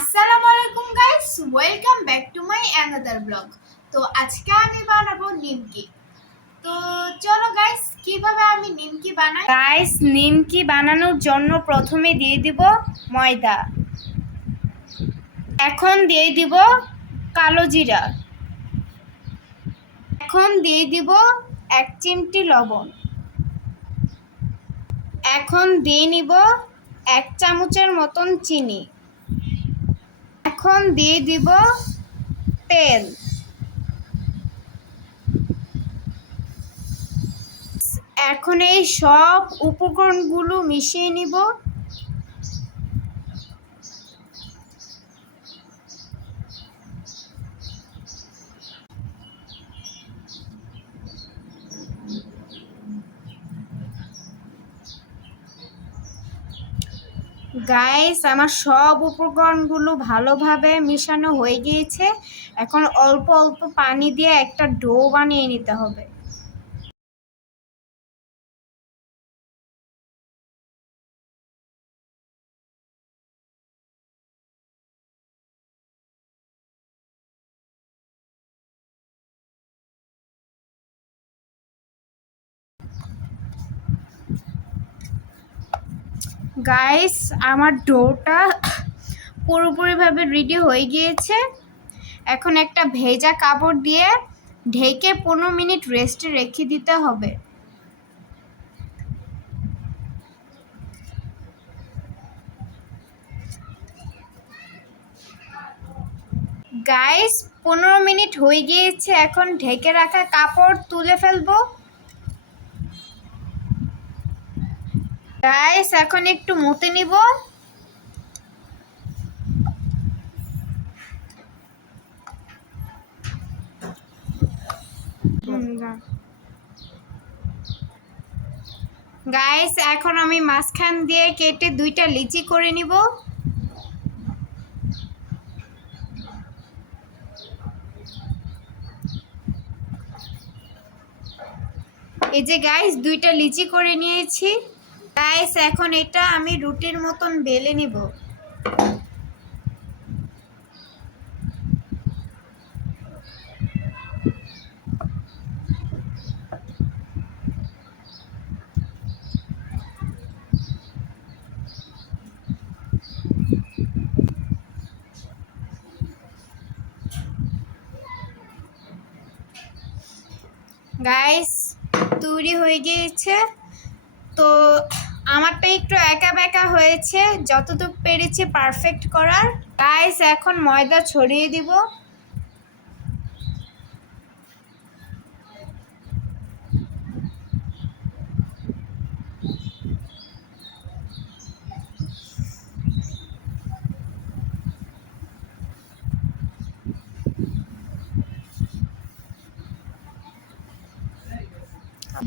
আসসালামু আলাইকুম guys, welcome back to my another blog. তো আজকে আমি বানাবো নিমকি। তো চলো গাইস, কিভাবে আমি নিমকি বানাই। গাইস, নিমকি বানানোর জন্য প্রথমে দিয়ে দিব ময়দা, এখন দিয়ে দিব কালো জিরা, এখন দিয়ে দিব 1 চিমটি লবণ, এখন দিয়ে নিব 1 চামচের মতন চিনি, এখন দিয়ে দিব তেল। এখন এই সব উপকরণগুলো মিশিয়ে নিব। গাইস, আমার সব উপকরণগুলো ভালোভাবে মিশানো হয়ে গিয়েছে। এখন অল্প অল্প পানি দিয়ে একটা ডো বানিয়ে নিতে হবে। গাইস, আমার ডোটা পুরোপুরিভাবে রেডি হয়ে গিয়েছে। এখন একটা ভেজা কাপড় দিয়ে ঢেকে 15 মিনিট রেস্টে রেখে দিতে হবে। গাইস, 15 মিনিট হয়ে গিয়েছে। এখন ঢেকে রাখা কাপড় তুলে ফেলবো। গাইস, এখন একটু মতে নিব। গাইস, এখন আমি মাঝখান দিয়ে কেটে 2টা লিচি করে নিব। এই যে গাইস, 2টা লিচি করে নিয়েছি। গাইস, এখন এটা আমি রুটির মতন বেলে নিব। গাইস, তৈরি হয়ে গিয়েছে। তো আমারটা একটু একা বেঁকা হয়েছে, যতটুকু পেরেছি পারফেক্ট করার। গাইস, এখন ময়দা ছড়িয়ে দিব।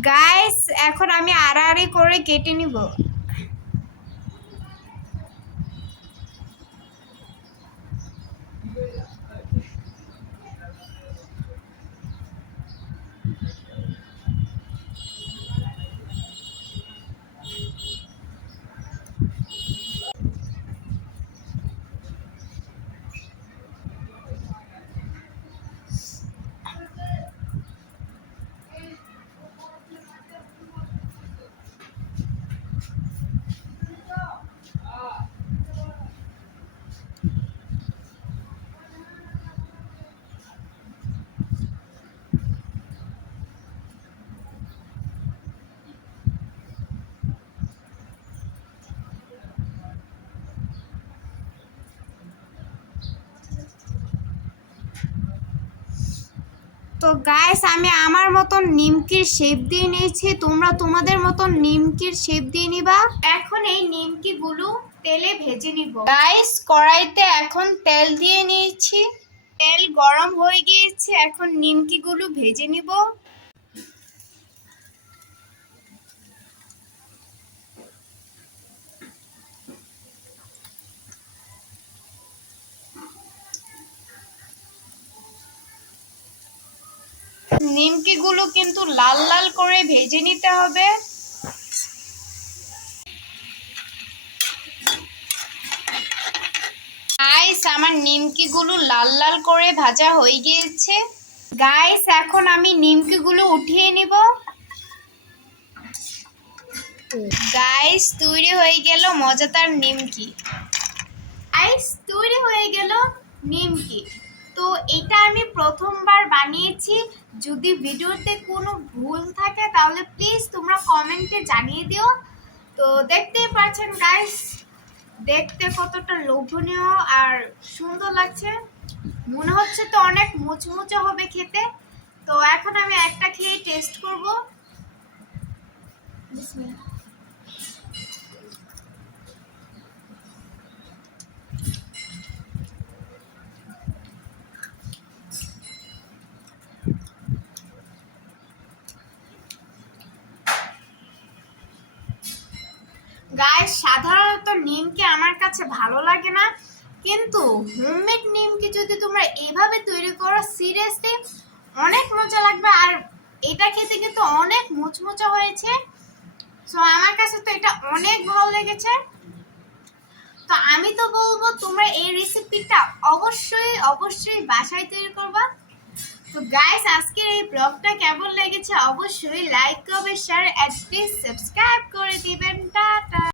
গাইস, এখন আমি আড়াআড়ি করে কেটে নিব। তো গাইস, আমি আমার মতন নিমকির শেপ দিয়ে নিয়েছি, তোমরা তোমাদের মতন নিমকির শেপ দিয়ে নিবা। এখন এই নিমকিগুলো তেলে ভেজে নিব। গাইস, কড়াইতে এখন তেল দিয়ে নিয়েছি। তেল গরম হয়ে গিয়েছে, এখন নিমকিগুলো ভেজে নিব। নিমকিগুলো কিন্তু লাল লাল করে ভেজে নিতে হবে। গাইস, আমার নিমকিগুলো লাল লাল করে ভাজা হয়ে গিয়েছে। গাইস এখন আমি নিমকিগুলো উঠিয়ে নিব। গাইস তৈরি হয়ে গেল মজাদার নিমকি। গাইস তৈরি হয়ে গেল নিমকি। তো এটা আমি প্রথমবার বানিয়েছি। যদি ভিডিওতে কোনো ভুল থাকে তাহলে প্লিজ তোমরা কমেন্টে জানিয়ে দিও। তো দেখতেই পাচ্ছেন গাইস, দেখতে কতটা লোভনীয় আর সুন্দর লাগছে। মনে হচ্ছে তো অনেক মুচমুচে হবে খেতে। তো এখন আমি একটা খেয়ে টেস্ট করব। বিসমিল্লাহ। গাইস সাধারণত নিমকি আমার কাছে ভালো লাগে না, কিন্তু হোমমেড নিমকি যদি তোমরা এভাবে তৈরি করো সিরিয়াসলি অনেক মজা লাগবে। আর এটা খেতে কিন্তু অনেক মুচমুচে হয়েছে। সো আমার কাছে তো এটা অনেক ভালো লেগেছে। তো আমি তো বলবো তোমরা এই রেসিপিটা অবশ্যই অবশ্যই বাসায় তৈরি করবা। তো গাইস আজকের এই ব্লগটা কেমন লেগেছে অবশ্যই like comment share and please subscribe করে দিবেন। টাটা।